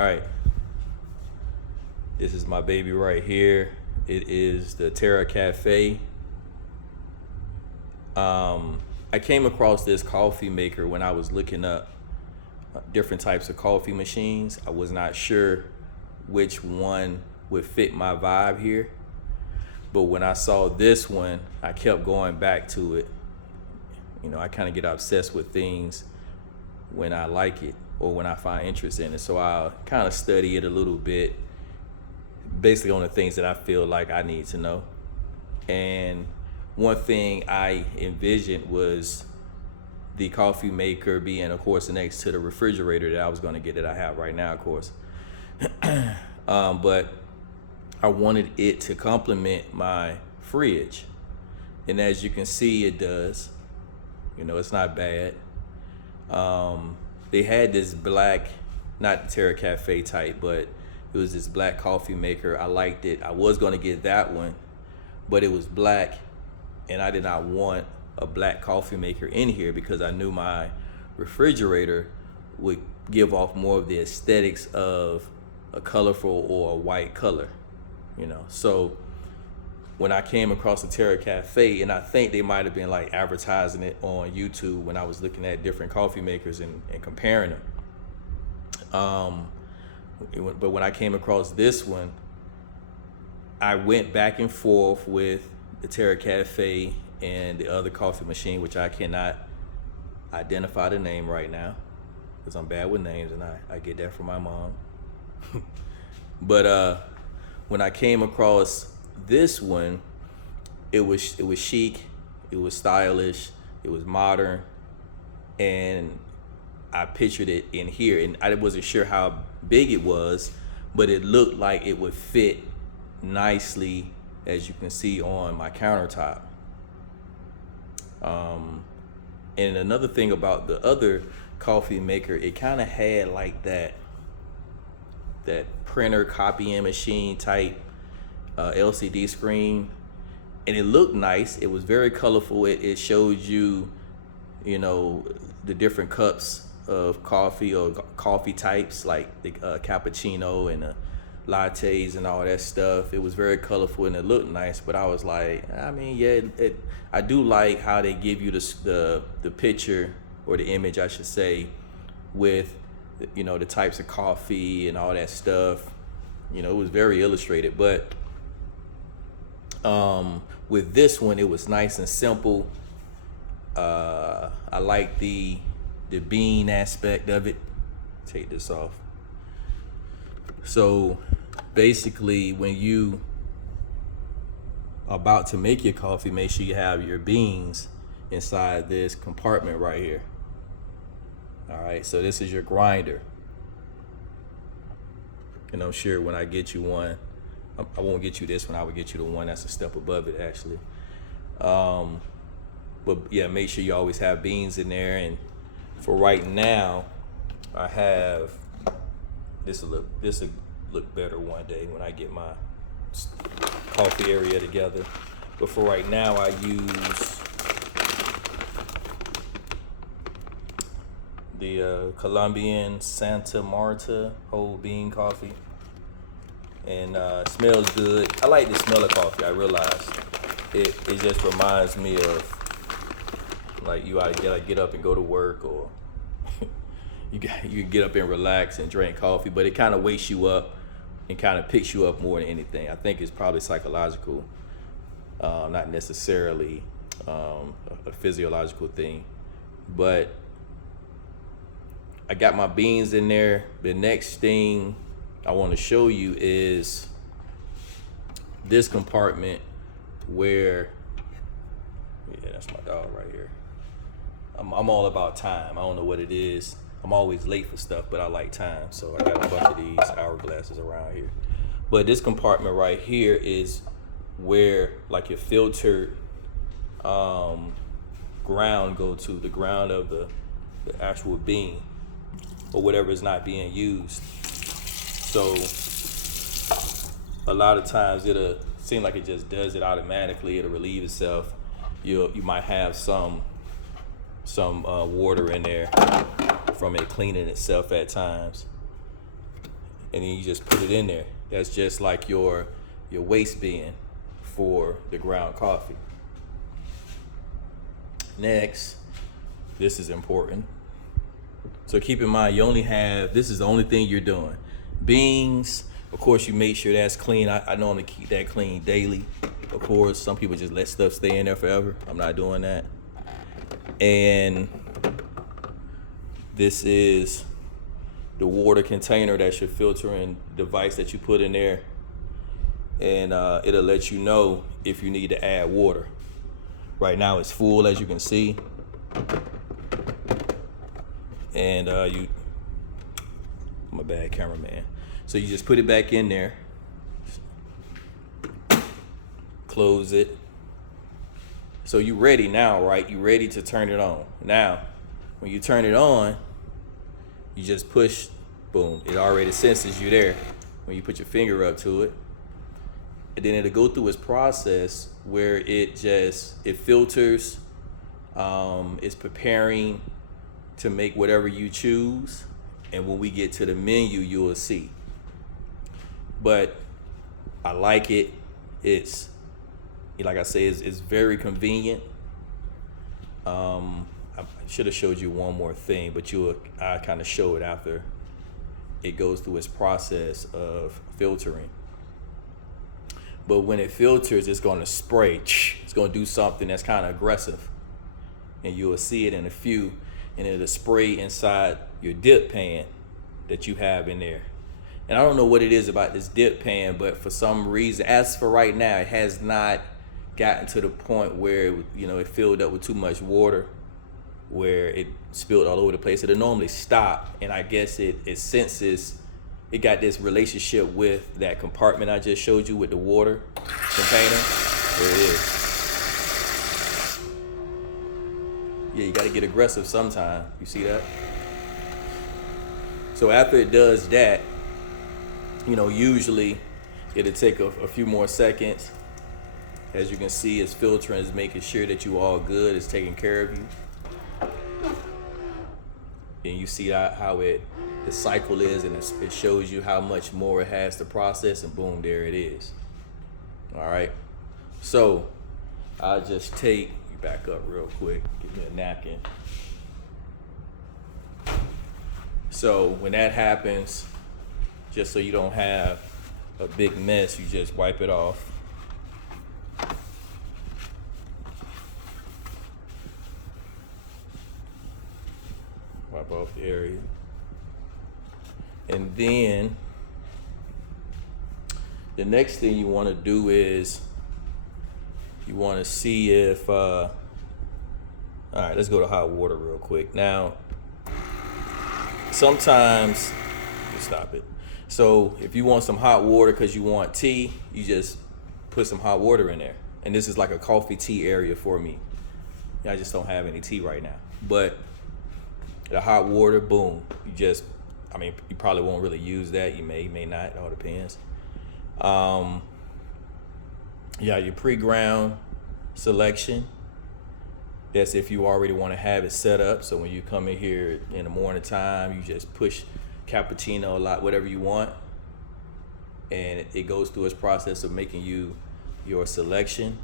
right, this is my baby right here. It is the Kaffe. I came across this coffee maker when I was looking up different types of coffee machines. I was not sure which one would fit my vibe here, but when I saw this one, I kept going back to it. You know, I kind of get obsessed with things when I like it or when I find interest in it. So I'll kind of study it a little bit, basically on the things that I feel like I need to know. And one thing I envisioned was the coffee maker being, of course, next to the refrigerator that I was going to get, that I have right now, of course. But I wanted it to complement my fridge. And as you can see, it does. You know, it's not bad. They had this black, not the Kaffe type, but it was this black coffee maker. I liked it. I was going to get that one, but it was black, and I did not want a black coffee maker in here because I knew my refrigerator would give off more of the aesthetics of a colorful or a white color, you know. So when I came across the Kaffe, and I think they might have been like advertising it on YouTube when I was looking at different coffee makers and comparing them. But when I came across this one, I went back and forth with the Kaffe and the other coffee machine, which I cannot identify the name right now because I'm bad with names, and I get that from my mom. But when I came across this one, it was chic, it was stylish, it was modern, and I pictured it in here, and I wasn't sure how big it was, but it looked like it would fit nicely, as you can see, on my countertop. And another thing about the other coffee maker, it kind of had like that printer copying machine type LCD screen, and it looked nice. It was very colorful. It showed you, you know, the different cups of coffee or coffee types, like the cappuccino and the lattes and all that stuff. It was very colorful and it looked nice, but I was like, I mean, yeah, I do like how they give you the picture, or the image, I should say, with, you know, the types of coffee and all that stuff. You know, it was very illustrated, but with this one, it was nice and simple. I like the bean aspect of it. Take this off. So basically, when you are about to make your coffee, make sure you have your beans inside this compartment right here. All right, so this is your grinder. And I'm sure when I get you one, I won't get you this one, I would get you the one that's a step above it, actually. But yeah, make sure you always have beans in there. And for right now, I have this will look better one day when I get my coffee area together. But for right now, I use the Colombian Santa Marta whole bean coffee, and it smells good. I like the smell of coffee. I realize it just reminds me of, like, you gotta get up and go to work, or you get up and relax and drink coffee, but it kind of wakes you up and kind of picks you up more than anything. I think it's probably psychological, not necessarily a physiological thing. But I got my beans in there. The next thing I want to show you is this compartment where, yeah, that's my dog right here. I'm all about time. I don't know what it is. I'm always late for stuff, but I like time. So I got a bunch of these hourglasses around here. But this compartment right here is where, like, your filtered ground go to, the ground of the actual bean, or whatever is not being used. So a lot of times it'll seem like it just does it automatically. It'll relieve itself. You might have some water in there from it cleaning itself at times. and then you just put it in there. That's just like your waste bin for the ground coffee. Next, this is important. So keep in mind, you only have, this is the only thing you're doing. Beans, of course, you make sure that's clean. I normally keep that clean daily. Of course, some people just let stuff stay in there forever. I'm not doing that. And this is the water container. That's your filtering device that you put in there. And it'll let you know if you need to add water. Right now it's full, as you can see. And I'm a bad cameraman. So you just put it back in there. Close it. So you ready now, right? You ready to turn it on. Now, when you turn it on, you just push, boom. It already senses you there when you put your finger up to it. And then it'll go through its process where it filters, it's preparing to make whatever you choose. And when we get to the menu, you will see. But I like it. It's, like I say, it's very convenient. I should have showed you one more thing, but I kind of show it after it goes through its process of filtering. But when it filters, it's going to spray. It's going to do something that's kind of aggressive. And you will see it in a few, and it'll spray inside your dip pan that you have in there. And I don't know what it is about this dip pan, but for some reason, as for right now, it has not gotten to the point where it filled up with too much water, where it spilled all over the place. It'll normally stop, and I guess it senses. It got this relationship with that compartment I just showed you with the water container. There it is. Yeah, you got to get aggressive sometime. You see that? So after it does that, usually it'll take a few more seconds. As you can see, it's filtering, it's making sure that you all good, it's taking care of you. And you see how the cycle is, and it shows you how much more it has to process, and boom, there it is. All right. So I'll just take you back up real quick. Give me a napkin. So when that happens, just so you don't have a big mess, you just wipe it off. Wipe off the area. And then the next thing you want to do is you want to see if, all right, let's go to hot water real quick. Now, sometimes, stop it. So if you want some hot water because you want tea, you just put some hot water in there. And this is like a coffee tea area for me. I just don't have any tea right now. But the hot water, boom, you probably won't really use that. You may not, it all depends. Your pre-ground selection. That's if you already want to have it set up. So when you come in here in the morning time, you just push cappuccino, whatever you want. And it goes through its process of making you your selection.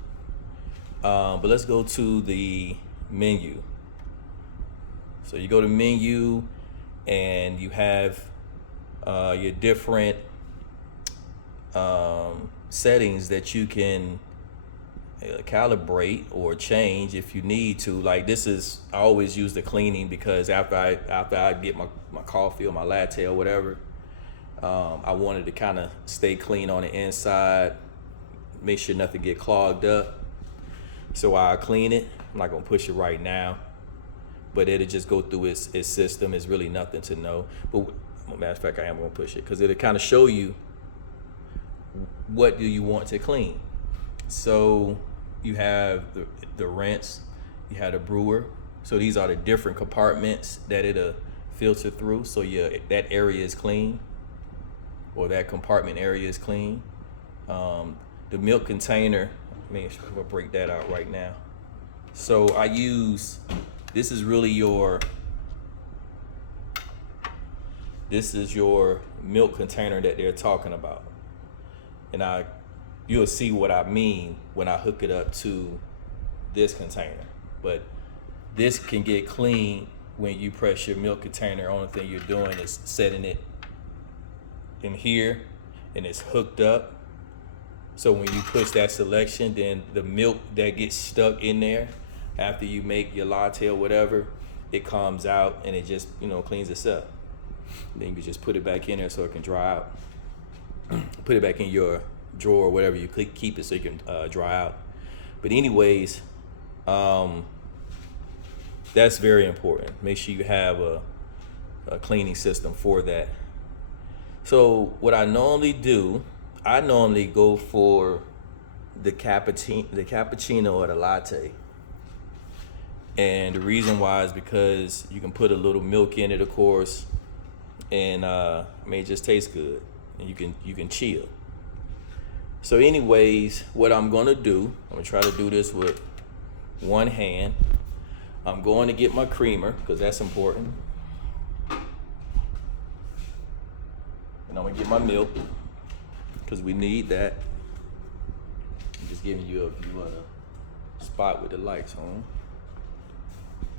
But let's go to the menu. So you go to menu, and you have your different settings that you can calibrate or change if you need to. Like this is, I always use the cleaning because after I get my coffee or my latte or whatever, I wanted to kind of stay clean on the inside, make sure nothing get clogged up. So I'll clean it. I'm not gonna push it right now, but it'll just go through its system. It's really nothing to know. But matter of fact, I am gonna push it because it'll kind of show you what do you want to clean. So you have the rinse, you have the brewer. So these are the different compartments that it'll filter through. So that area is clean, or that compartment area is clean. The milk container, I'm gonna break that out right now. So this is really this is your milk container that they're talking about. And you'll see what I mean when I hook it up to this container. But this can get clean when you press your milk container. Only thing you're doing is setting it in here and it's hooked up. So when you push that selection, then the milk that gets stuck in there after you make your latte or whatever, it comes out and it just, cleans itself. Then you just put it back in there so it can dry out. Put it back in your drawer or whatever you keep it so you can dry out. But anyways, that's very important. Make sure you have a cleaning system for that. So what I normally do, I normally go for the cappuccino or the latte. And the reason why is because you can put a little milk in it, of course, and it just tastes good, and you can chill. So anyways, what I'm gonna do, I'm gonna try to do this with one hand. I'm going to get my creamer because that's important, and I'm gonna get my milk because we need that. I'm just giving you a view of the spot with the lights on.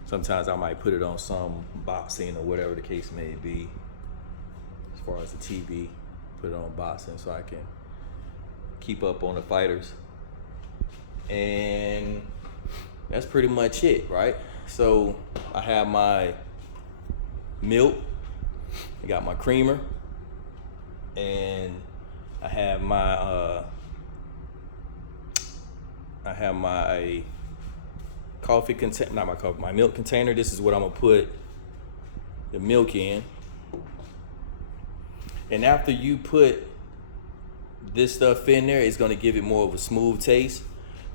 Sometimes I might put it on some boxing or whatever the case may be. As far as the TV, put it on boxing so I can keep up on the fighters. And that's pretty much it, right? So I have my milk, I got my creamer, and I have my coffee container, not my coffee, my milk container. This is what I'm gonna put the milk in. And after you put this stuff in there, it's gonna give it more of a smooth taste.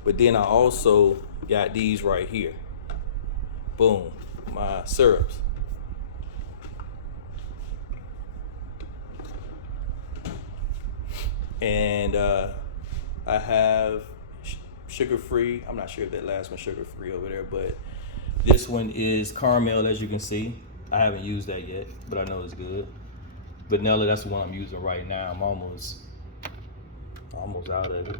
But then I also got these right here. Boom, my syrups. And I have sugar-free. I'm not sure if that last one's sugar-free over there, but this one is caramel, as you can see. I haven't used that yet, but I know it's good. Vanilla, that's the one I'm using right now. I'm almost out of it.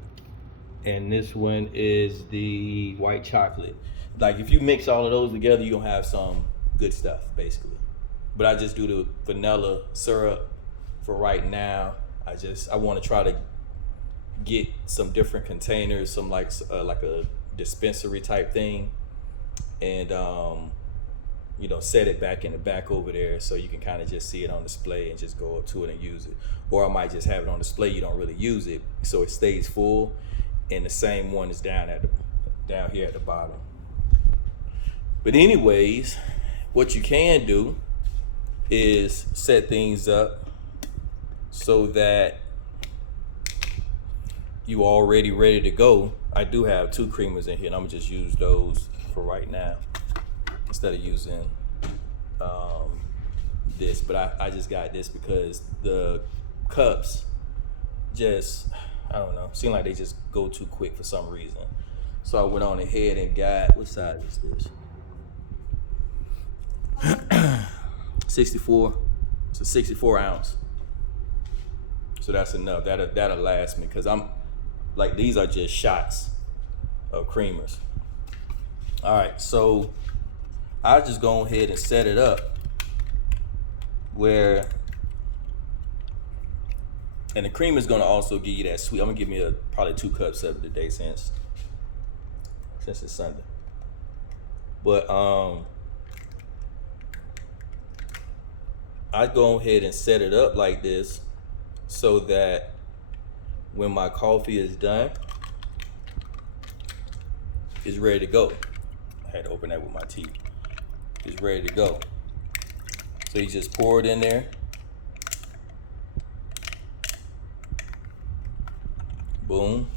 And this one is the white chocolate. Like if you mix all of those together, you're gonna have some good stuff, basically. But I just do the vanilla syrup for right now. I want to try to get some different containers, some like a dispensary type thing, and set it back in the back over there so you can kind of just see it on display and just go up to it and use it. Or I might just have it on display, you don't really use it, so it stays full, and the same one is down here at the bottom. But anyways, what you can do is set things up so that you already ready to go. I do have 2 creamers in here, and I'm gonna just use those for right now instead of using this. But I just got this because the cups just, I don't know, seem like they just go too quick for some reason. So I went on ahead and got, what size is this? 64. It's a 64 ounce. So that's enough. That'll last me, because I'm like, these are just shots of creamers. All right, so I just go ahead and set it up where, and the cream is gonna also give you that sweet. I'm gonna give me probably 2 cups of it today since it's Sunday. But I go ahead and set it up like this so that when my coffee is done, it's ready to go. I had to open that with my teeth. It's ready to go. So you just pour it in there. Boom.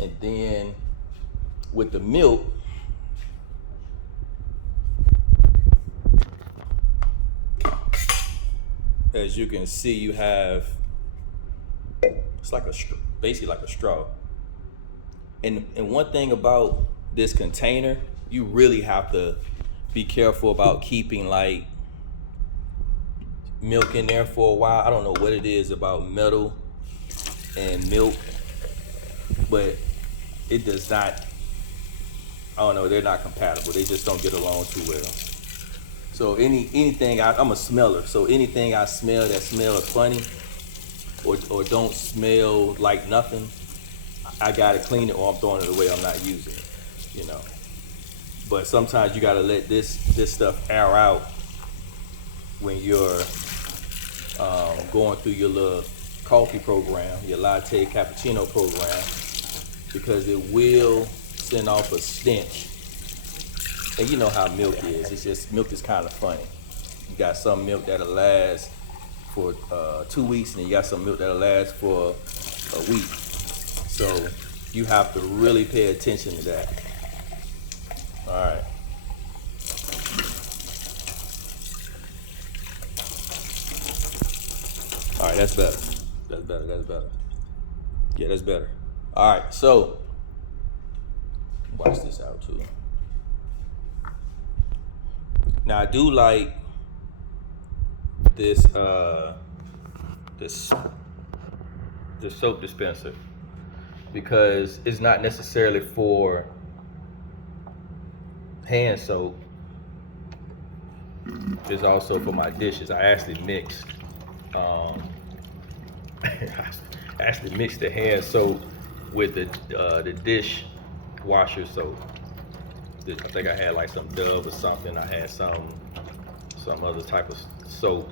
And then with the milk, as you can see, you have, it's like basically like a straw. And one thing about this container, you really have to be careful about keeping like milk in there for a while. I don't know what it is about metal and milk, but it does not, I don't know, they're not compatible. They just don't get along too well. So anything, I'm a smeller. So anything I smell that smells funny or don't smell like nothing, I gotta clean it or I'm throwing it away. I'm not using it, you know. But sometimes you gotta let this stuff air out when you're going through your little coffee program, your latte cappuccino program, because it will send off a stench. And you know how milk is. It's just, milk is kind of funny. You got some milk that'll last for 2 weeks, and you got some milk that'll last for a week. So you have to really pay attention to that. All right. All right, that's better. That's better. That's better. Yeah, that's better. All right, so wash this out too. Now I do like this this soap dispenser because it's not necessarily for hand soap. It's also for my dishes. I actually mixed I actually mixed the hand soap with the dish washer soap. I think I had like some Dove or something. I had some other type of soap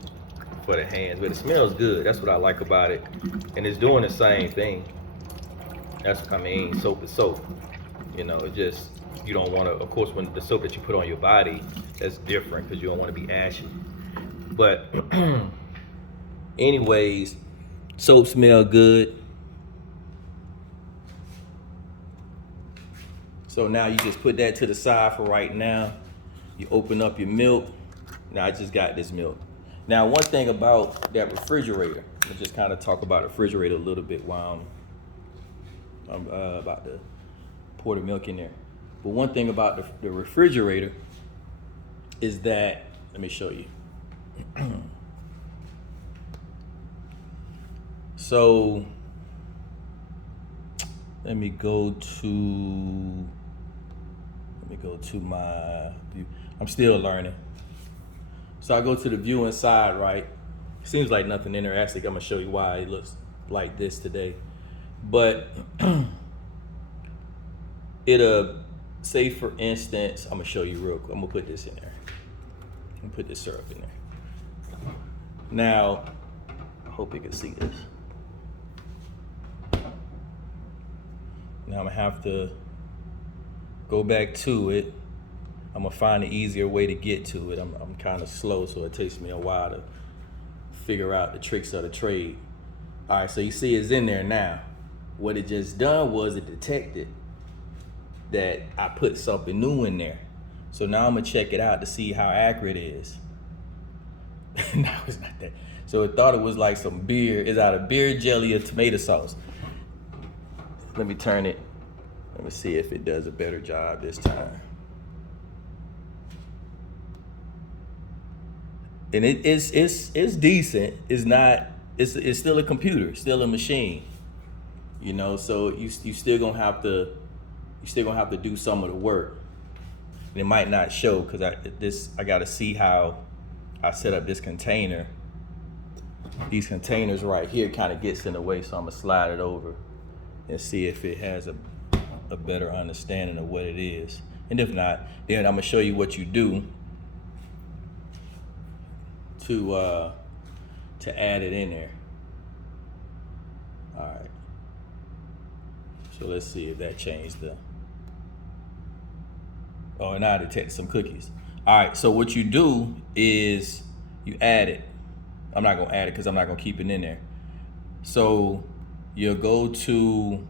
for the hands, but it smells good. That's what I like about it, and it's doing the same thing. That's what I mean. Soap is soap. You know, it just, you don't want to. Of course, when the soap that you put on your body, that's different because you don't want to be ashy. But anyways, soap smell good. So now you just put that to the side for right now. You open up your milk. Now I just got this milk. Now one thing about that refrigerator, let's just kind of talk about the refrigerator a little bit while I'm about to pour the milk in there. But one thing about the refrigerator is that, let me show you. So let me go to my view. I'm still learning. So I go to the view inside, right? Seems like nothing in there. Actually, I'm gonna show you why it looks like this today. But it'll say, for instance, I'm gonna show you real quick. I'm gonna put this in there. I'm gonna put this syrup in there. Now, I hope you can see this. Now I'm gonna have to go back to it. I'm gonna find an easier way to get to it. I'm kind of slow, so it takes me a while to figure out the tricks of the trade. All right, so you see it's in there now. What it just done was it detected that I put something new in there. So now I'm gonna check it out to see how accurate it is. No, it's not that. So it thought it was like some beer. It's out of beer jelly or tomato sauce. Let me turn it. Let me see if it does a better job this time. And it's decent. It's not. It's still a computer, still a machine. You know, so you still gonna have to do some of the work. And it might not show because I got to see how I set up this container. These containers right here kind of gets in the way, so I'm gonna slide it over and see if it has a better understanding of what it is. And if not, then I'm gonna show you what you do to add it in there. All right. So let's see if that changed the. Oh, now I detected some cookies. All right. So what you do is you add it. I'm not gonna add it because I'm not gonna keep it in there. So you'll go to.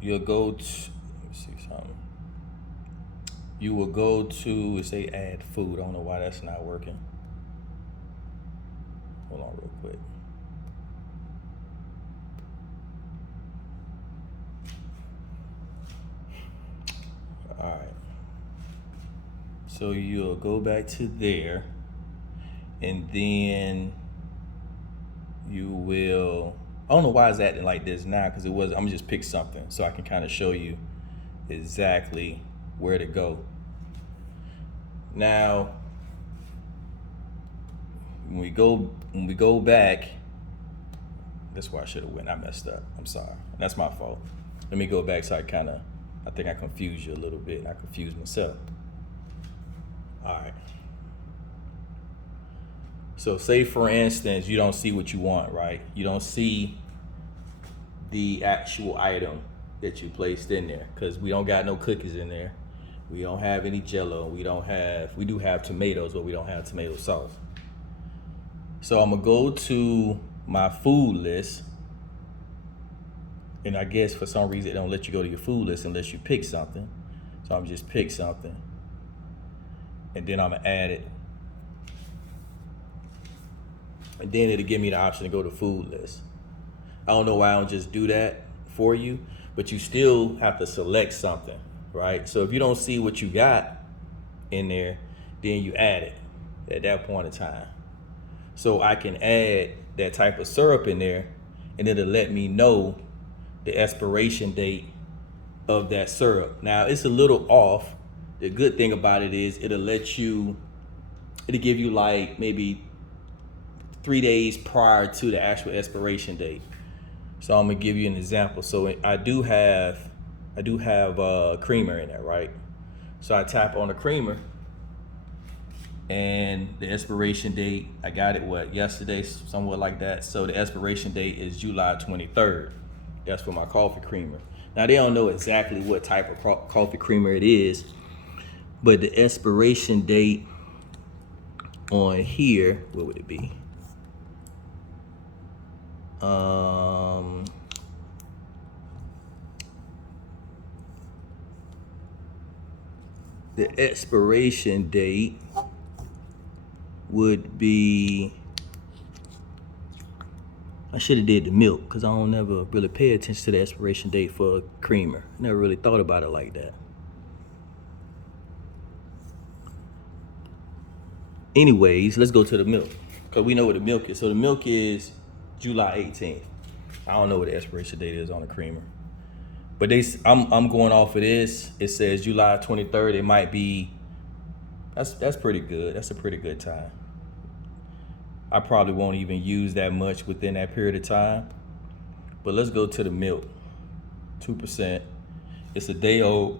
Let me see something. You will go to, say, add food. I don't know why that's not working. Hold on real quick. All right. So you'll go back to there, and then you will, I don't know why it's acting like this now, because it was, I'm gonna just pick something so I can kind of show you exactly where to go. Now, when we go back, that's where I should have went. I messed up. I'm sorry. That's my fault. Let me go back so I think I confused you a little bit. I confused myself. All right. So say for instance, you don't see what you want, right? You don't see the actual item that you placed in there, because we don't got no cookies in there. We don't have any Jello. We do have tomatoes, but we don't have tomato sauce. So I'm gonna go to my food list, and I guess for some reason it don't let you go to your food list unless you pick something. So I'm just pick something, and then I'm gonna add it, and then it'll give me the option to go to food list. I don't know why I don't just do that for you, but you still have to select something, right? So if you don't see what you got in there, then you add it at that point in time. So I can add that type of syrup in there, and it'll let me know the expiration date of that syrup. Now it's a little off. The good thing about it is it'll give you like maybe 3 days prior to the actual expiration date. So I'm gonna give you an example. So I do have creamer in there, right? So I tap on the creamer, and the expiration date, I got it yesterday, somewhat like that. So the expiration date is July 23rd. That's for my coffee creamer. Now they don't know exactly what type of coffee creamer it is, but the expiration date on here, what would it be? The expiration date would be, I should have did the milk, because I don't never really pay attention to the expiration date for a creamer. Never really thought about it like that. Anyways, let's go to the milk, because we know what the milk is. So the milk is July 18th. I don't know what the expiration date is on the creamer, but I'm going off of this. It says July 23rd. It might be, that's pretty good. That's a pretty good time. I probably won't even use that much within that period of time. But let's go to the milk. 2%. It's a day old.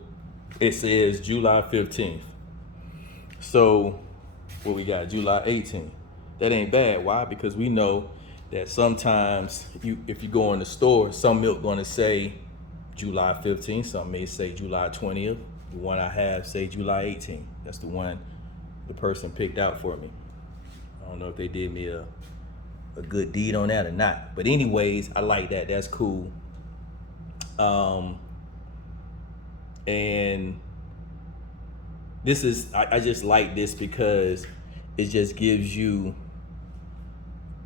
It says July 15th. So what we got? July 18th. That ain't bad. Why? Because we know that sometimes if you go in the store, some milk gonna say July 15th, some may say July 20th. The one I have say July 18th. That's the one the person picked out for me. I don't know if they did me a good deed on that or not. But anyways, I like that. That's cool. And this is, I just like this because it just gives you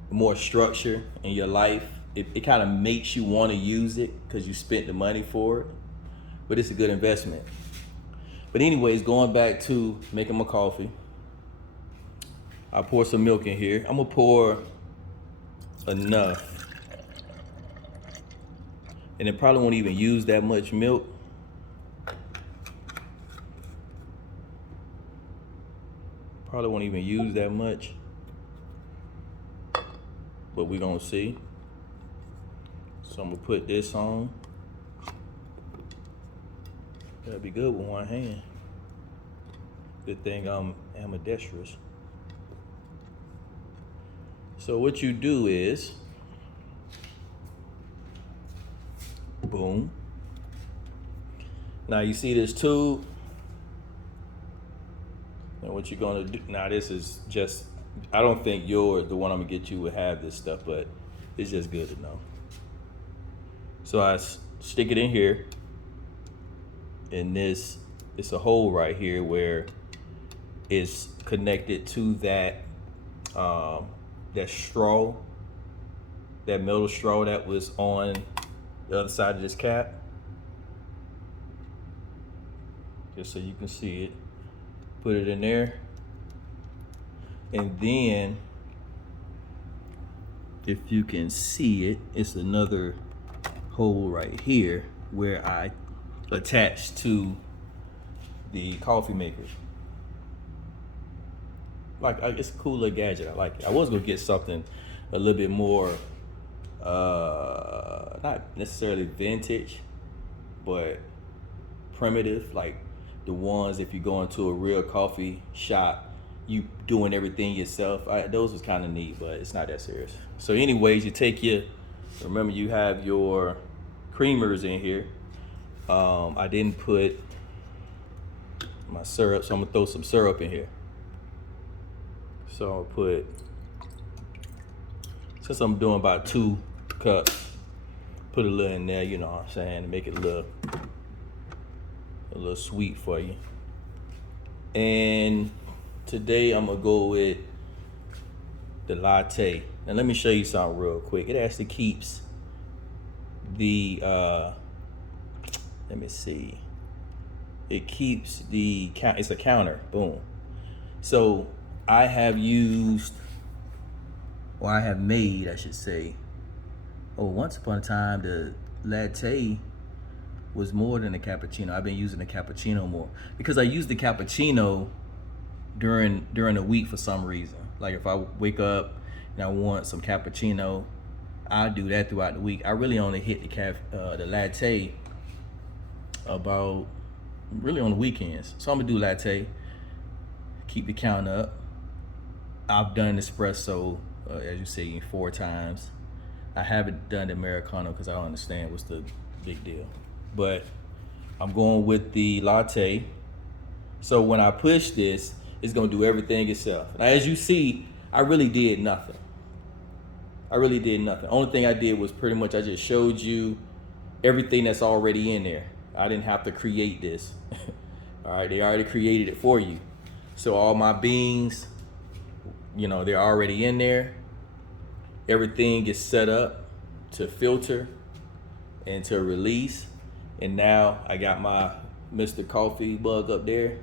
more structure in your life. It kind of makes you want to use it because you spent the money for it. But it's a good investment. But anyways, going back to making my coffee, I pour some milk in here. I'm gonna pour enough, and it probably won't even use that much milk. Probably won't even use that much, but we're gonna see. So I'm gonna put this on. That'll be good with one hand. Good thing I'm ambidextrous. So what you do is, boom. Now you see this tube, and what you're gonna do, now this is just, I don't think the one I'm gonna get you would have this stuff, but it's just good to know. So I stick it in here, and it's a hole right here where it's connected to that straw, that metal straw that was on the other side of this cap. Just so you can see it. Put it in there. And then, if you can see it, it's another hole right here where I attach to the coffee maker. It's a cool little gadget. I like it. I was gonna get something a little bit more, not necessarily vintage, but primitive, like the ones if you go into a real coffee shop, you doing everything yourself. Those was kind of neat, but it's not that serious. So anyways, remember you have your creamers in here. I didn't put my syrup, so I'm gonna throw some syrup in here. So I'll put, since I'm doing about 2 cups, put a little in there, you know what I'm saying, to make it a little sweet for you. And today I'm gonna go with the latte. Now let me show you something real quick. It actually keeps the, let me see. It keeps it's a counter, boom. So I have made, I should say, once upon a time, the latte was more than a cappuccino. I've been using the cappuccino more because I use the cappuccino during the week for some reason. Like if I wake up and I want some cappuccino, I do that throughout the week. I really only hit the latte about really on the weekends. So I'm gonna do latte, keep the count up. I've done espresso, as you see, 4 times. I haven't done the Americano because I don't understand what's the big deal. But I'm going with the latte. So when I push this, it's gonna do everything itself. Now, as you see, I really did nothing. Only thing I did was pretty much I just showed you everything that's already in there. I didn't have to create this. All right, they already created it for you. So all my beans, they're already in there. Everything is set up to filter and to release. And now I got my Mr. Coffee mug up there,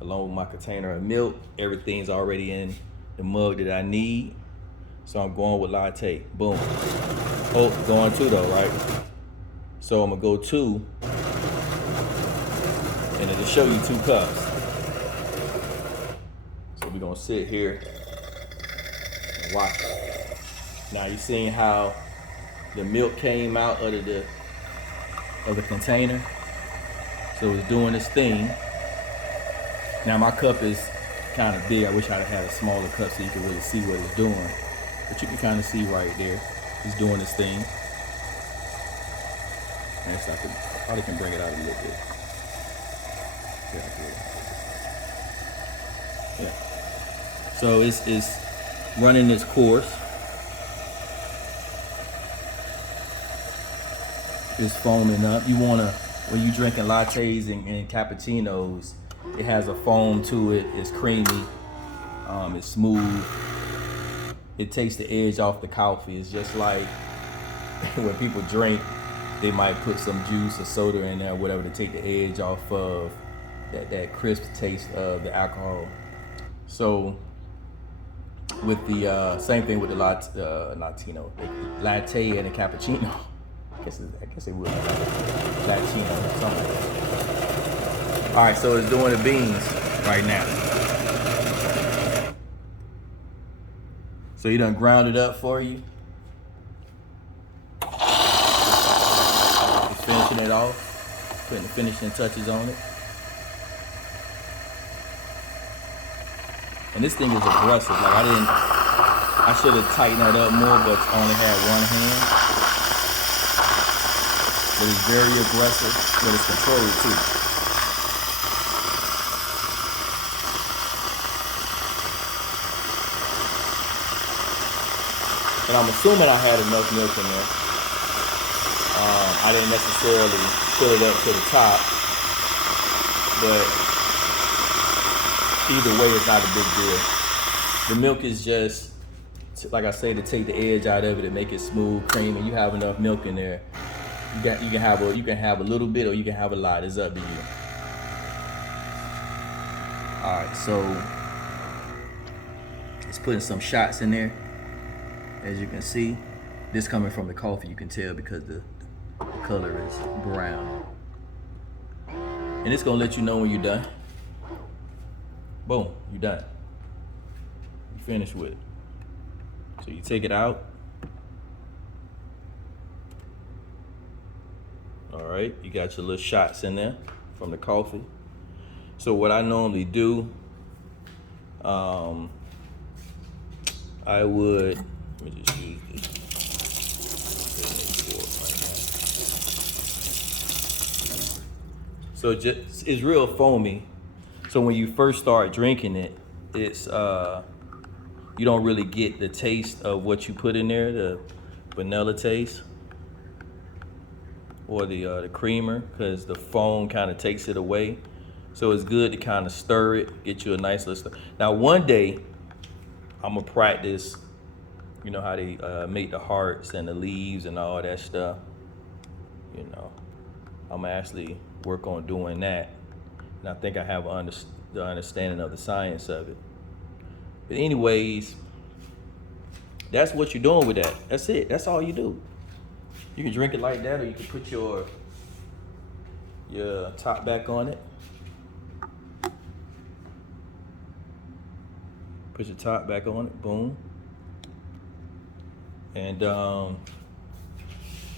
along with my container of milk. Everything's already in the mug that I need. So I'm going with latte, boom. Oh, going 2 though, right? So I'm gonna go 2, and it'll show you 2 cups. So we're gonna sit here and watch it. Now you seeing how the milk came out of the container. So it's doing this thing. Now my cup is kind of big. I wish I'd had a smaller cup so you could really see what it's doing. But you can kind of see right there. It's doing this thing. And I probably can bring it out a little bit. Yeah. So it's running its course. It's foaming up. You wanna, when you're drinking lattes and cappuccinos, it has a foam to it. It's creamy. It's smooth. It takes the edge off the coffee. It's just like when people drink, they might put some juice or soda in there or whatever to take the edge off of that crisp taste of the alcohol. So with the same thing with the Latino, latte and a cappuccino. I guess it would be Latino or something like that. All right, so it's doing the beans right now. So you done ground it up for you. Just finishing it off, putting the finishing touches on it. And this thing is aggressive. Like I should have tightened that up more, but only had one hand. But it's very aggressive, but it's controlled too. And I'm assuming I had enough milk in there. I didn't necessarily fill it up to the top, but either way, it's not a big deal. The milk is just, like I say, to take the edge out of it and make it smooth, creamy. You have enough milk in there. You can have a little bit or you can have a lot. It's up to you. All right, so it's putting some shots in there. As you can see, this coming from the coffee, you can tell because the color is brown. And it's gonna let you know when you're done. Boom, you're done. You finished with it. So you take it out. All right, you got your little shots in there from the coffee. So what I normally do, I would, let me just use this. So just, it's real foamy. So when you first start drinking it, it's you don't really get the taste of what you put in there, the vanilla taste or the creamer, because the foam kind of takes it away. So it's good to kind of stir it, get you a nice little stir. Now one day, I'm gonna practice, you know how they make the hearts and the leaves and all that stuff. You know, I'm gonna actually work on doing that. And I think I have the understanding of the science of it. But anyways, that's what you're doing with that. That's it, that's all you do. You can drink it like that, or you can put your top back on it. Put your top back on it, boom. And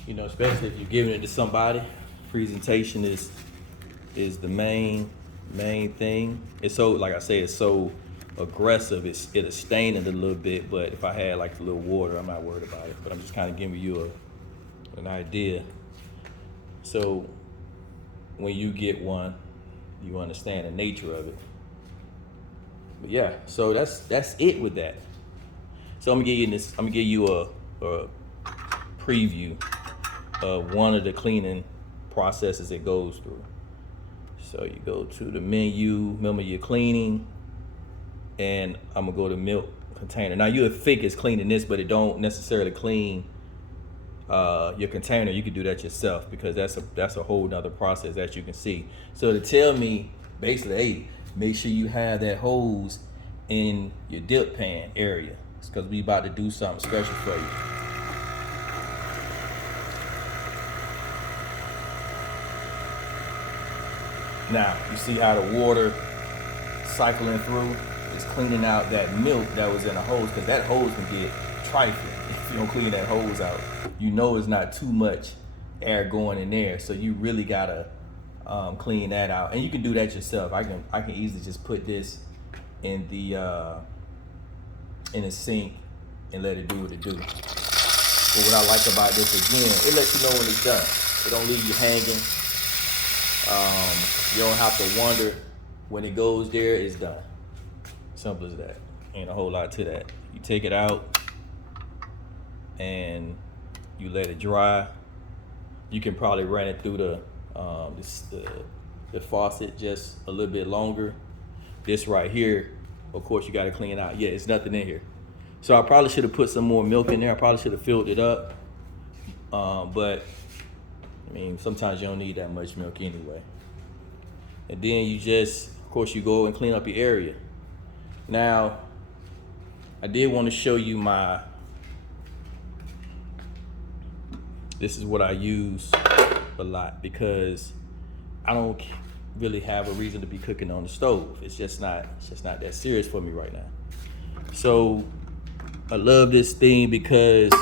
you know, especially if you're giving it to somebody, presentation is the main thing. It's so, like I say, it's so aggressive, it'll stain it a little bit, but if I had like a little water, I'm not worried about it. But I'm just kind of giving you an idea. So when you get one, you understand the nature of it. But yeah, so that's it with that. So I'm gonna give you a preview of one of the cleaning processes it goes through. So you go to the menu, remember your cleaning, and I'm gonna go to milk container. Now you would think it's cleaning this, but it don't necessarily clean your container. You can do that yourself because that's a whole nother process that you can see. So to tell me basically, hey, make sure you have that hose in your dip pan area. It's because we about to do something special for you. Now, you see how the water cycling through is cleaning out that milk that was in the hose, because that hose can get trifling if you don't clean that hose out. You know it's not too much air going in there, so you really gotta clean that out. And you can do that yourself. I can easily just put this in the sink and let it do what it do. But what I like about this, again, it lets you know when it's done. It don't leave you hanging. You don't have to wonder when it goes there, it's done. Simple as that. Ain't a whole lot to that. You take it out and you let it dry. You can probably run it through the faucet just a little bit longer. This right here, of course, you got to clean it out. Yeah, it's nothing in here. So I probably should have put some more milk in there. I probably should have filled it up. But I mean, sometimes you don't need that much milk anyway. And then you just, of course, you go and clean up your area. Now, I did want to show you this is what I use a lot because I don't really have a reason to be cooking on the stove. It's just not that serious for me right now. So I love this thing because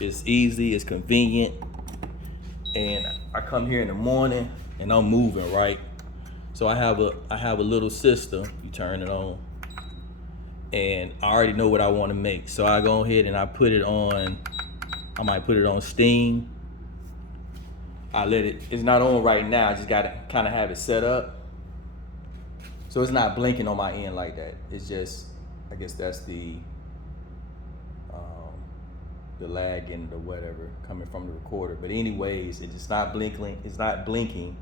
it's easy, it's convenient, and I come here in the morning and I'm moving, right? So I have a little system. You turn it on, and I already know what I want to make. So I go ahead and I put it on. I might put it on steam. I let it. It's not on right now. I just gotta kind of have it set up, so it's not blinking on my end like that. It's just, I guess that's the lag and the whatever coming from the recorder. But anyways, it's not blinking. It's not blinking.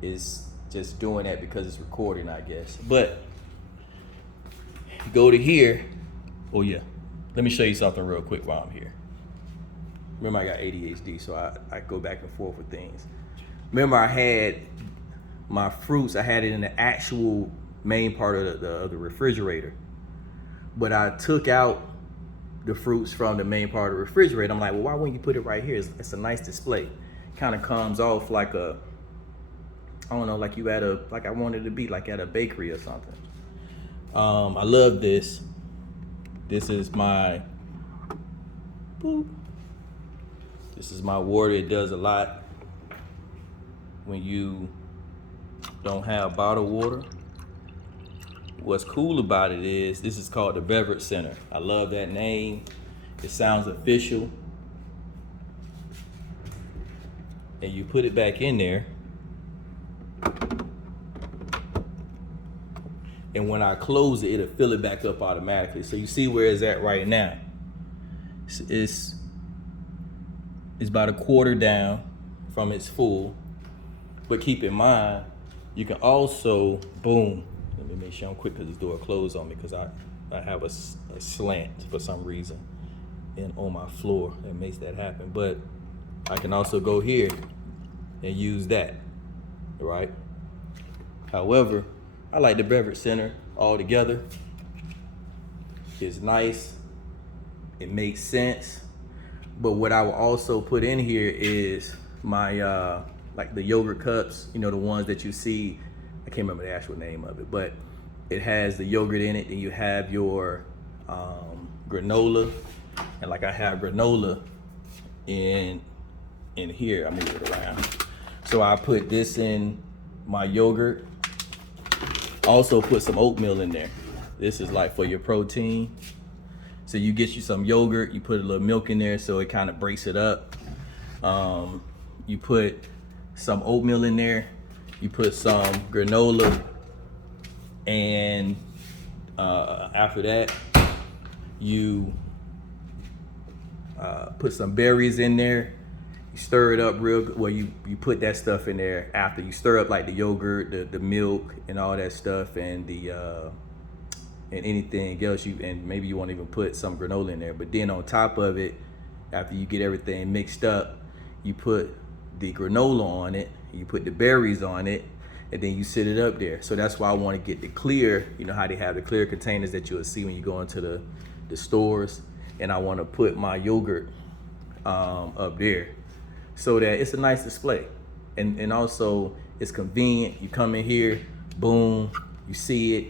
It's just doing that because it's recording, I guess. But go to here. Oh yeah, let me show you something real quick while I'm here. Remember, I got ADHD, so I go back and forth with things. Remember, I had my fruits, I had it in the actual main part of the refrigerator. But I took out the fruits from the main part of the refrigerator. I'm like, well, why wouldn't you put it right here? It's a nice display. Kind of comes off like a, I don't know, like you at a, like I wanted to be like at a bakery or something. I love this. This is my, boop. This is my water. It does a lot when you don't have bottled water. What's cool about it is this is called the Beverage Center. I love that name. It sounds official. And you put it back in there. And when I close it, it'll fill it back up automatically. So you see where it's at right now. It's about a quarter down from its full. But keep in mind, you can also, boom, let me make sure I'm quick because this door closed on me because I have a slant for some reason and on my floor that makes that happen. But I can also go here and use that, right? However, I like the Beverage Center altogether. It's nice, it makes sense. But what I will also put in here is my, like the yogurt cups, you know, the ones that you see, I can't remember the actual name of it, but it has the yogurt in it, and you have your granola, and like I have granola in here. I move it around. So I put this in my yogurt. Also put some oatmeal in there. This is like for your protein. So you get you some yogurt, you put a little milk in there so it kind of breaks it up. You put some oatmeal in there, you put some granola, and after that, you put some berries in there. You stir it up real good. Well, you put that stuff in there after you stir up like the yogurt, the milk, and all that stuff, and the and anything else and maybe you won't even put some granola in there. But then on top of it, after you get everything mixed up, you put the granola on it, you put the berries on it, and then you sit it up there. So that's why I want to get the clear, you know how they have the clear containers that you'll see when you go into the stores. And I want to put my yogurt up there so that it's a nice display. And also it's convenient. You come in here, boom, you see it,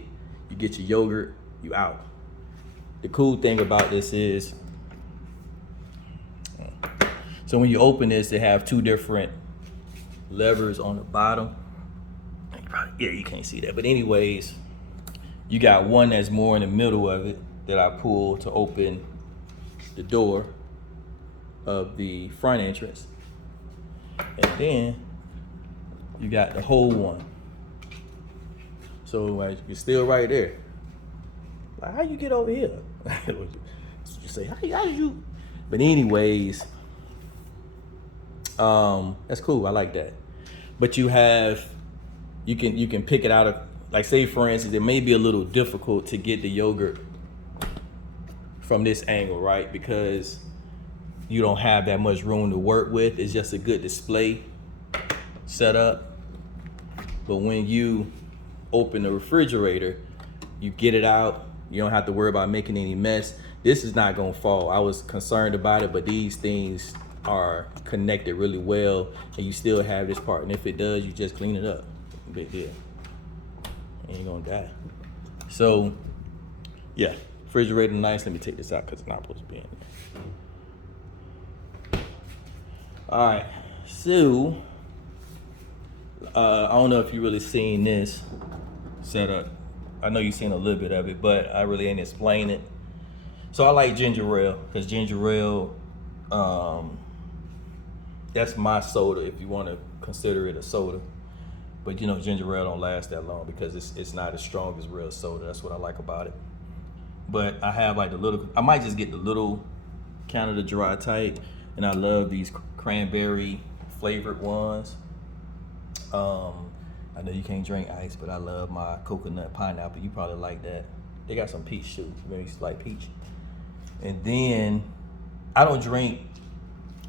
you get your yogurt, you out. The cool thing about this is, so when you open this, they have two different levers on the bottom. Yeah, you can't see that. But anyways, you got one that's more in the middle of it that I pull to open the door of the front entrance. And then you got the whole one. So you're still right there. Like, how you get over here? You say, how did you? But anyways, that's cool. I like that. But you can pick it out of, like, say for instance, it may be a little difficult to get the yogurt from this angle, right? Because you don't have that much room to work with. It's just a good display setup. But when you open the refrigerator, you get it out. You don't have to worry about making any mess. This is not gonna fall. I was concerned about it, but these things are connected really well, and you still have this part. And if it does, you just clean it up. Big deal. You ain't gonna die. So, yeah, refrigerator nice. Let me take this out because it's not supposed to be in there. All right, so I don't know if you really seen this setup. I know you've seen a little bit of it, but I really ain't explain it. So I like ginger ale because ginger ale, that's my soda if you want to consider it a soda. But you know, ginger ale don't last that long because it's not as strong as real soda. That's what I like about it. But I have like I might just get the little Canada Dry type, and I love these cranberry flavored ones. I know you can't drink ice, but I love my coconut pineapple. You probably like that. They got some peach too. Maybe you like peach. And then I don't drink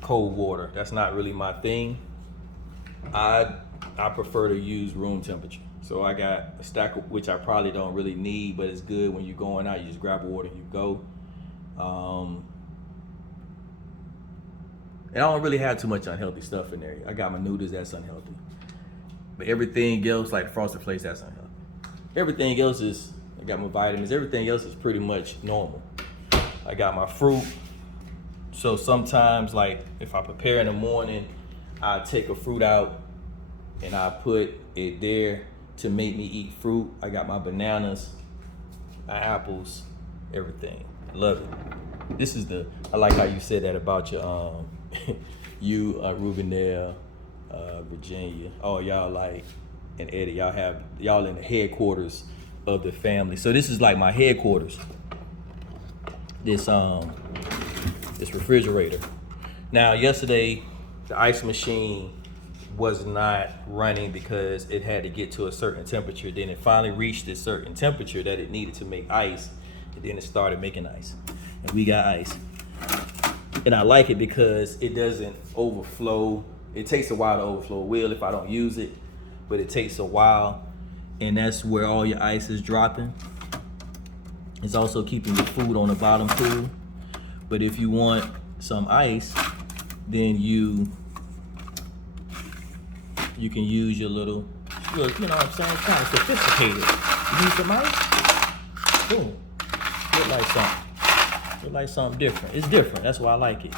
cold water. That's not really my thing. I I prefer to use room temperature. So I got a stack of, which I probably don't really need, but it's good when you're going out. You just grab water and you go. And I don't really have too much unhealthy stuff in there. I got my noodles, that's unhealthy. But everything else, like Frosted Flakes, that's unhealthy. Everything else is, I got my vitamins, everything else is pretty much normal. I got my fruit. So sometimes, like, if I prepare in the morning, I take a fruit out and I put it there to make me eat fruit. I got my bananas, my apples, everything. Love it. This is I like how you said that about your, you, Rubinell, Virginia. Oh, y'all like, and Eddie, y'all in the headquarters of the family. So this is like my headquarters. This refrigerator. Now yesterday, the ice machine was not running because it had to get to a certain temperature. Then it finally reached a certain temperature that it needed to make ice. And then it started making ice. And we got ice. And I like it because it doesn't overflow. It takes a while to overflow. It will if I don't use it, but it takes a while. And that's where all your ice is dropping. It's also keeping your food on the bottom too. But if you want some ice, then you can use your little, you know what I'm saying? It's kind of sophisticated. You need some ice? Boom. Look like something different. It's different, that's why I like it.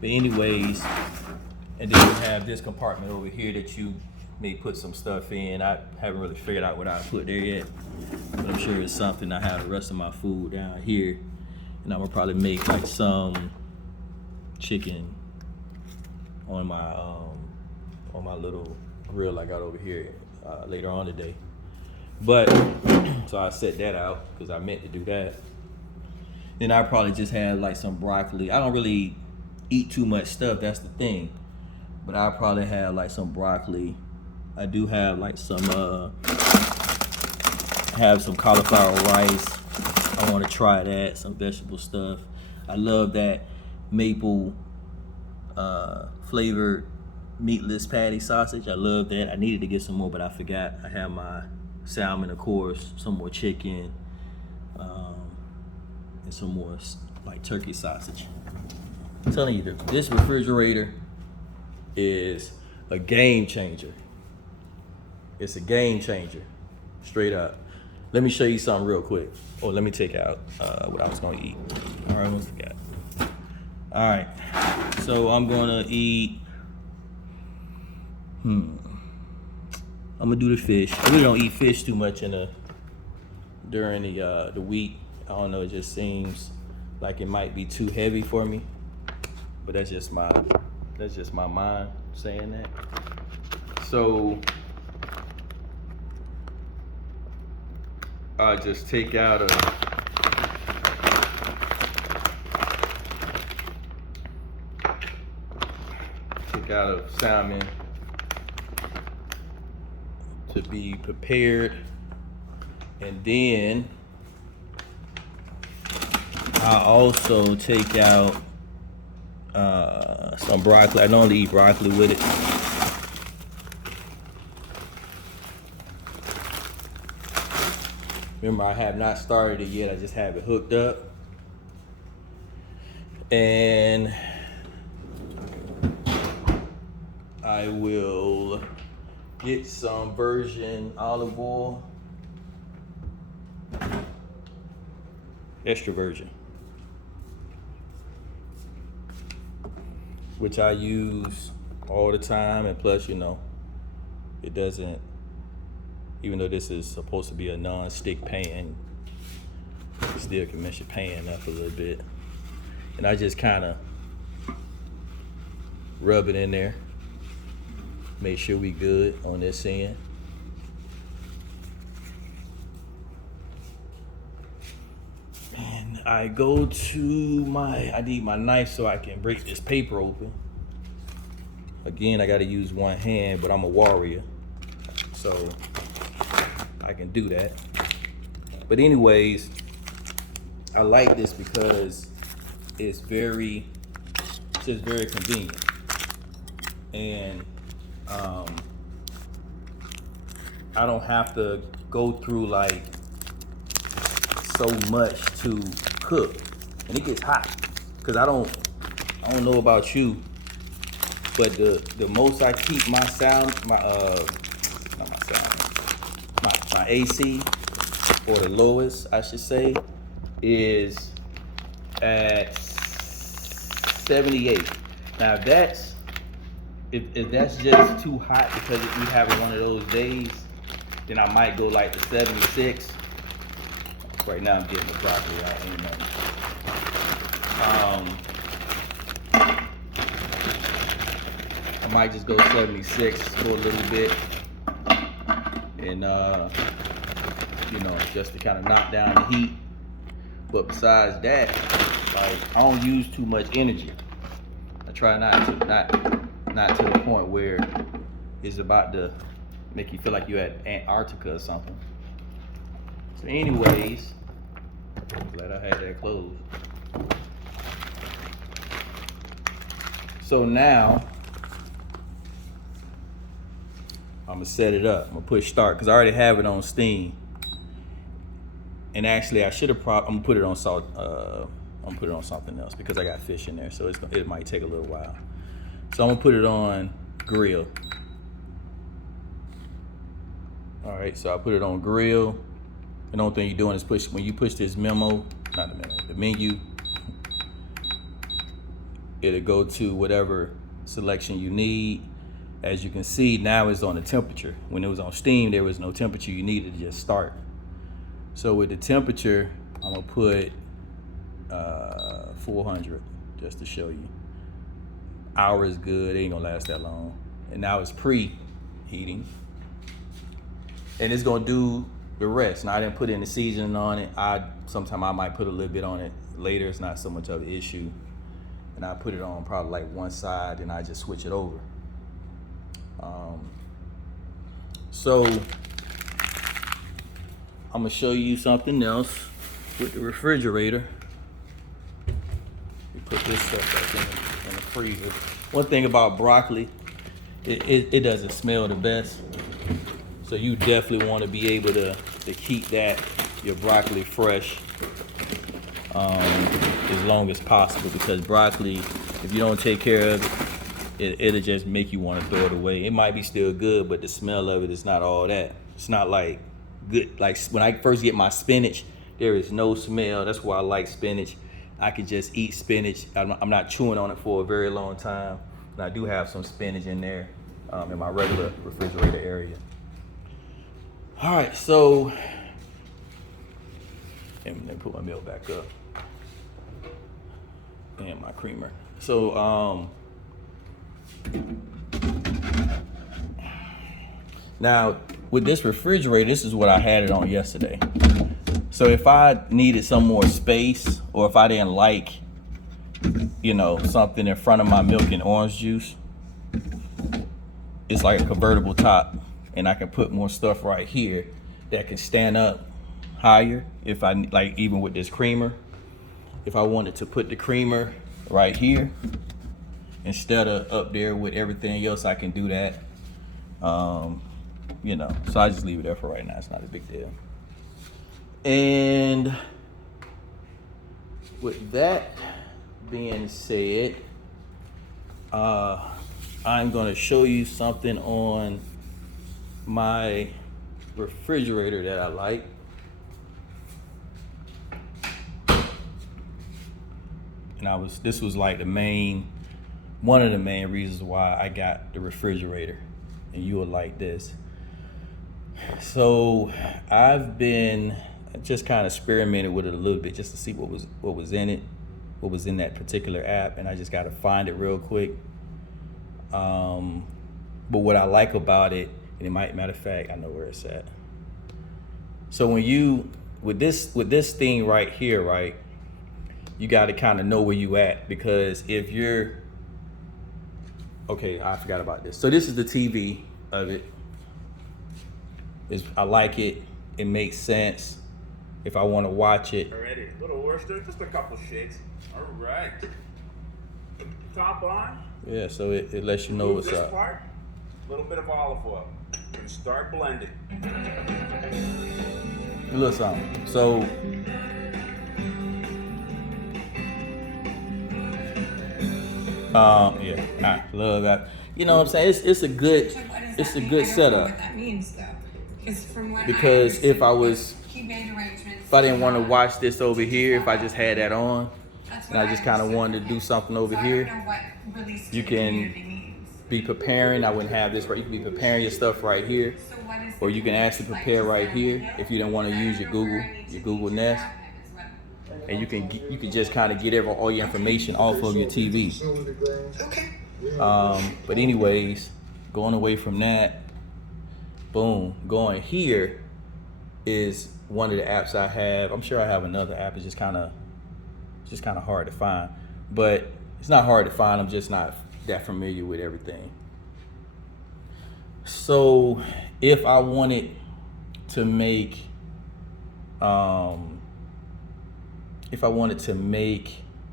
But anyways, and then you have this compartment over here that you may put some stuff in. I haven't really figured out what I put there yet, but I'm sure it's something. I have the rest of my food down here, and I'm gonna probably make like some chicken on my little grill I got over here later on today. But so I set that out because I meant to do that. Then I probably just had like some broccoli. I don't really eat too much stuff, that's the thing. But I probably have like some broccoli. I do have like some cauliflower rice. I want to try that, some vegetable stuff. I love that maple flavored meatless patty sausage. I love that. I needed to get some more, but I forgot. I have my salmon, of course, some more chicken, and some more like turkey sausage. I'm telling you, this refrigerator is a game changer. It's a game changer, straight up. Let me show you something real quick. Oh, let me take out what I was gonna eat. All right, I almost forgot. All right, so I'm gonna eat, I'm gonna do the fish. I really don't eat fish too much during the week. I don't know, it just seems like it might be too heavy for me. But that's just my mind saying that. So I just take out a salmon to be prepared, and then I also take out some broccoli. I normally eat broccoli with it. Remember, I have not started it yet. I just have it hooked up. And I will get some virgin olive oil, extra virgin, which I use all the time. And plus, you know, it doesn't, even though this is supposed to be a non-stick pan, you still can mess your pan up a little bit. And I just kind of rub it in there, make sure we good on this end. And I go to I need my knife so I can break this paper open. Again, I gotta use one hand, but I'm a warrior, so I can do that. But anyways, I like this because it's just very convenient. And I don't have to go through like so much to cook, and it gets hot. Cause I don't know about you, but the most I keep my sound, not my sound, my AC, or the lowest I should say, is at 78. Now if that's just too hot because if we having one of those days, then I might go like to 76. Right now I'm getting the broccoli out, ain't nothing. I might just go 76 for a little bit, and just to kind of knock down the heat. But besides that, like, I don't use too much energy. I try not to the point where it's about to make you feel like you're at Antarctica or something. So anyways, glad I had that closed. So now I'm gonna set it up. I'm gonna push start because I already have it on steam. And actually, I should have I'm gonna put it on salt. I'm gonna put it on something else because I got fish in there, so it might take a little while. So I'm gonna put it on grill. All right, so I put it on grill. The only thing you're doing is when you push this the menu, it'll go to whatever selection you need. As you can see, now it's on the temperature. When it was on steam, there was no temperature. You needed to just start. So with the temperature, I'm gonna put 400 just to show you. Hour is good, it ain't gonna last that long. And now it's preheating. And it's gonna do the rest. Now I didn't put any seasoning on it. Sometime I might put a little bit on it later. It's not so much of an issue. And I put it on probably like one side, and I just switch it over. So I'm gonna show you something else with the refrigerator. We put this stuff back in the freezer. One thing about broccoli, it doesn't smell the best. So you definitely want to be able to keep your broccoli fresh as long as possible, because broccoli, if you don't take care of it'll just make you want to throw it away. It might be still good, but the smell of it is not all that. It's not like good. Like when I first get my spinach, there is no smell. That's why I like spinach. I can just eat spinach. I'm not chewing on it for a very long time. And I do have some spinach in there in my regular refrigerator area. All right, so let me put my milk back up and my creamer. So now with this refrigerator, this is what I had it on yesterday. So if I needed some more space, or if I didn't like, something in front of my milk and orange juice, it's like a convertible top, and I can put more stuff right here that can stand up higher. If I like, even with this creamer, if I wanted to put the creamer right here instead of up there with everything else, I can do that. So I just leave it there for right now. It's not a big deal. And with that being said, I'm gonna show you something on my refrigerator that I like. And this was like one of the main reasons why I got the refrigerator, and you will like this. So I've been just kind of experimented with it a little bit just to see what was in it, what was in that particular app, and I just got to find it real quick. But what I like about it, and matter of fact, I know where it's at. So when you with this thing right here, right, you got to kind of know where you at, because if you're okay, I forgot about this. So this is the TV of it. I like it. It makes sense if I want to watch it. Already, a little oyster, just a couple shakes. All right. Top on. Yeah, so it lets you know what's this up. Part, a little bit of olive oil. And start blending. A little something. So yeah, I love that. You know what I'm saying? It's a good So what does it's that a mean? good I don't know setup. what that means though. Because from what Because if I was he made arrangements. if I didn't want to watch this over here, if I just had that on That's and what I just kind of understood wanted from to do him. something over So here, I don't know what release you to the can community means. be preparing. I wouldn't have this right. You can be preparing your stuff right here, So what is or you can actually prepare right here if you don't want to use your Google Nest, and you can just kind of get all your information off of your TV. Okay. But anyways, going away from that, boom, going here is one of the apps I have. I'm sure I have another app. It's just kind of hard to find, but it's not hard to find. I'm just not that familiar with everything. So if I wanted to make,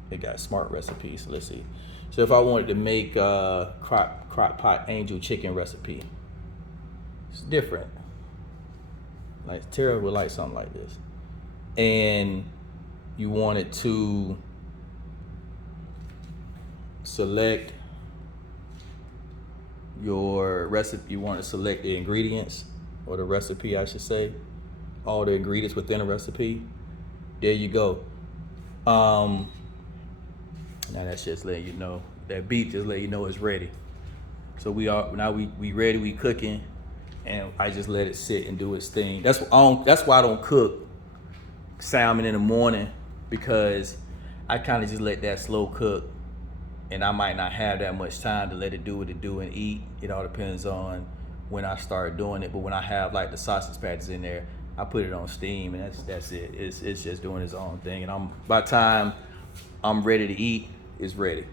it got smart recipes. So let's see. So if I wanted to make a crock pot angel chicken recipe, it's different. Like Tara would like something like this, and you wanted to select your recipe. You want to select the ingredients, or the recipe, I should say, all the ingredients within a recipe. There you go. Now that's just letting you know, that beep just letting you know it's ready. So we ready, we cooking, and I just let it sit and do its thing. That's why I don't cook salmon in the morning, because I kind of just let that slow cook, and I might not have that much time to let it do what it do and eat. It all depends on when I start doing it. But when I have like the sausage patties in there, I put it on steam, and that's it. It's just doing its own thing, and by the time I'm ready to eat, it's ready.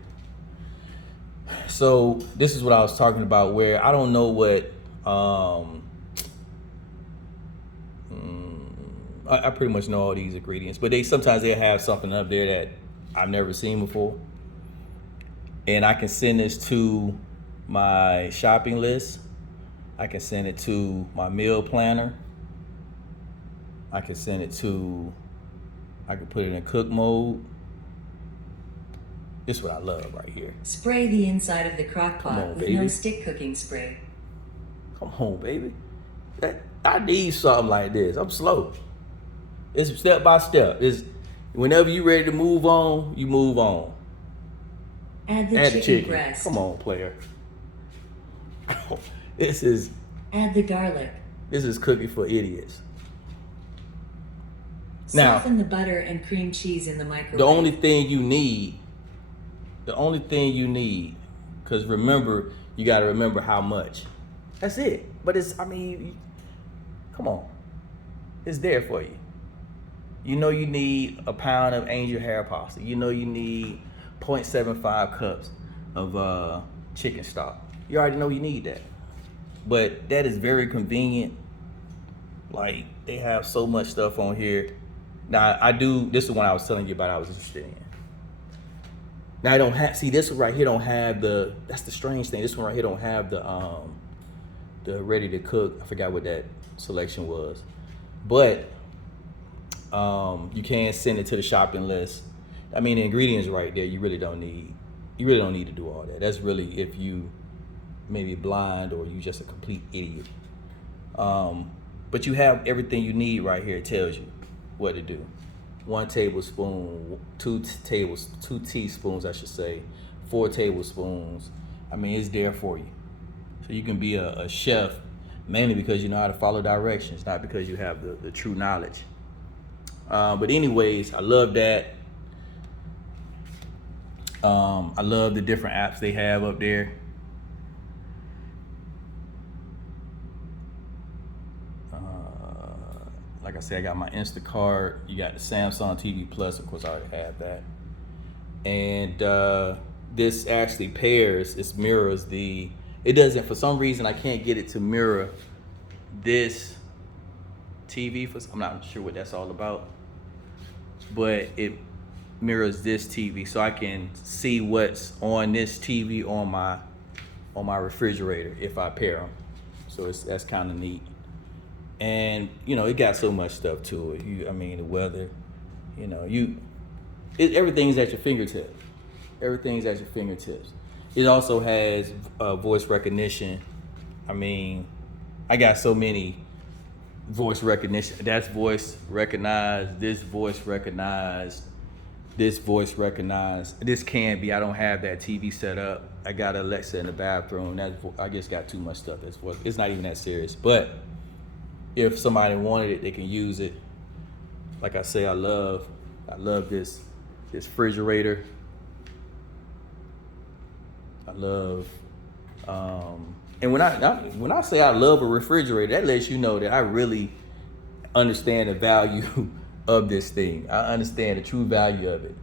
So this is what I was talking about, where I don't know what I pretty much know all these ingredients, but sometimes they have something up there that I've never seen before, and I can send this to my shopping list. I can send it to my meal planner. I can put it in cook mode. This is what I love right here. Spray the inside of the crock pot with baby. no stick cooking spray. Come on, baby. I need something like this. I'm slow. It's step by step. It's whenever you're ready to move on, you move on. Add the Add chicken breast. Come on, player. Add the garlic. This is cooking for idiots. Now, Soften the butter and cream cheese in the microwave. the only thing you need, because remember, you got to remember how much. That's it. But come on. It's there for you. You know you need a pound of angel hair pasta. You know you need 0.75 cups of chicken stock. You already know you need that. But that is very convenient. Like, they have so much stuff on here. Now, this is one I was telling you about I was interested in. Now, I don't have, this one right here don't have that's the strange thing. This one right here don't have the ready to cook. I forgot what that selection was. But you can send it to the shopping list. I mean, the ingredients right there, you really don't need to do all that. That's really if you maybe blind or you just a complete idiot. But you have everything you need right here. It tells you what to do. 1 tablespoon, 2 teaspoons, I should say, 4 tablespoons. I mean, it's there for you. So you can be a chef mainly because you know how to follow directions, not because you have the true knowledge. But anyways, I love that. I love the different apps they have up there. Like I said, I got my Instacart. You got the Samsung TV Plus, of course I already have that. And this actually mirrors it doesn't, for some reason I can't get it to mirror this TV. I'm not sure what that's all about. But it mirrors this TV, so I can see what's on this TV on my refrigerator if I pair them. So that's kind of neat. And you know, it got so much stuff to it. I mean, the weather. You know, everything's at your fingertips. Everything's at your fingertips. It also has voice recognition. I mean, I got so many voice recognition. That's voice recognized. This voice recognized. This voice recognized. This can be. I don't have that TV set up. I got Alexa in the bathroom. I just got too much stuff. It's not even that serious. But if somebody wanted it, they can use it. Like I say, I love this refrigerator. I love, and when I say I love a refrigerator, that lets you know that I really understand the value of this thing. I understand the true value of it.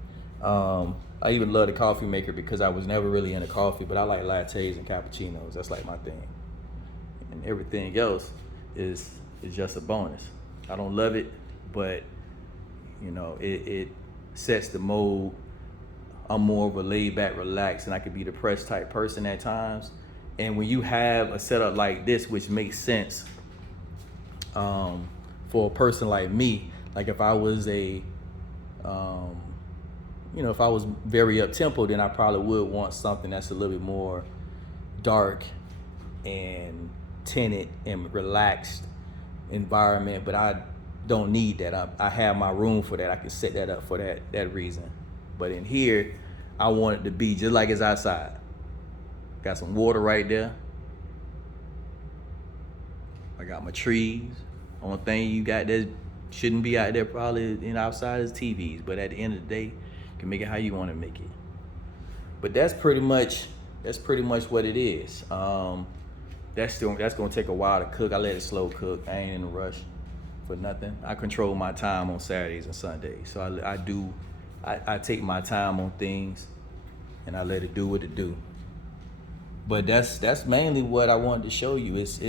I even love the coffee maker because I was never really into coffee, but I like lattes and cappuccinos. That's like my thing. And everything else is just a bonus. I don't love it, but you know, it sets the mode. I'm more of a laid back, relaxed, and I could be the depressed type person at times. And when you have a setup like this, which makes sense for a person like me, like if I was if I was very up tempo, then I probably would want something that's a little bit more dark and tinted and relaxed environment. But I don't need that. I have my room for that. I can set that up for that reason. But in here, I want it to be just like it's outside. Got some water right there. I got my trees. Only thing you got that shouldn't be out there probably outside is TVs. But at the end of the day, you can make it how you want to make it. But that's pretty much what it is. That's gonna take a while to cook. I let it slow cook. I ain't in a rush for nothing. I control my time on Saturdays and Sundays. So I take my time on things and I let it do what it do. But that's mainly what I wanted to show you. It's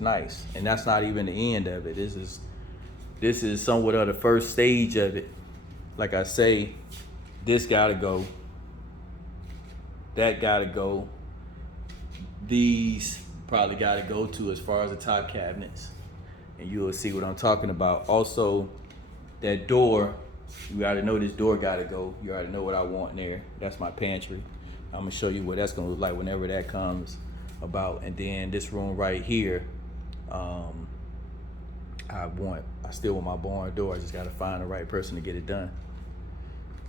nice. And that's not even the end of it. This is somewhat of the first stage of it. Like I say, this gotta go. That gotta go. These probably gotta go too as far as the top cabinets. And you'll see what I'm talking about. Also, that door, you already know this door gotta go. You already know what I want there. That's my pantry. I'm gonna show you what that's gonna look like whenever that comes about. And then this room right here, I still want my barn door. I just gotta find the right person to get it done.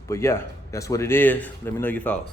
But yeah, that's what it is. Let me know your thoughts.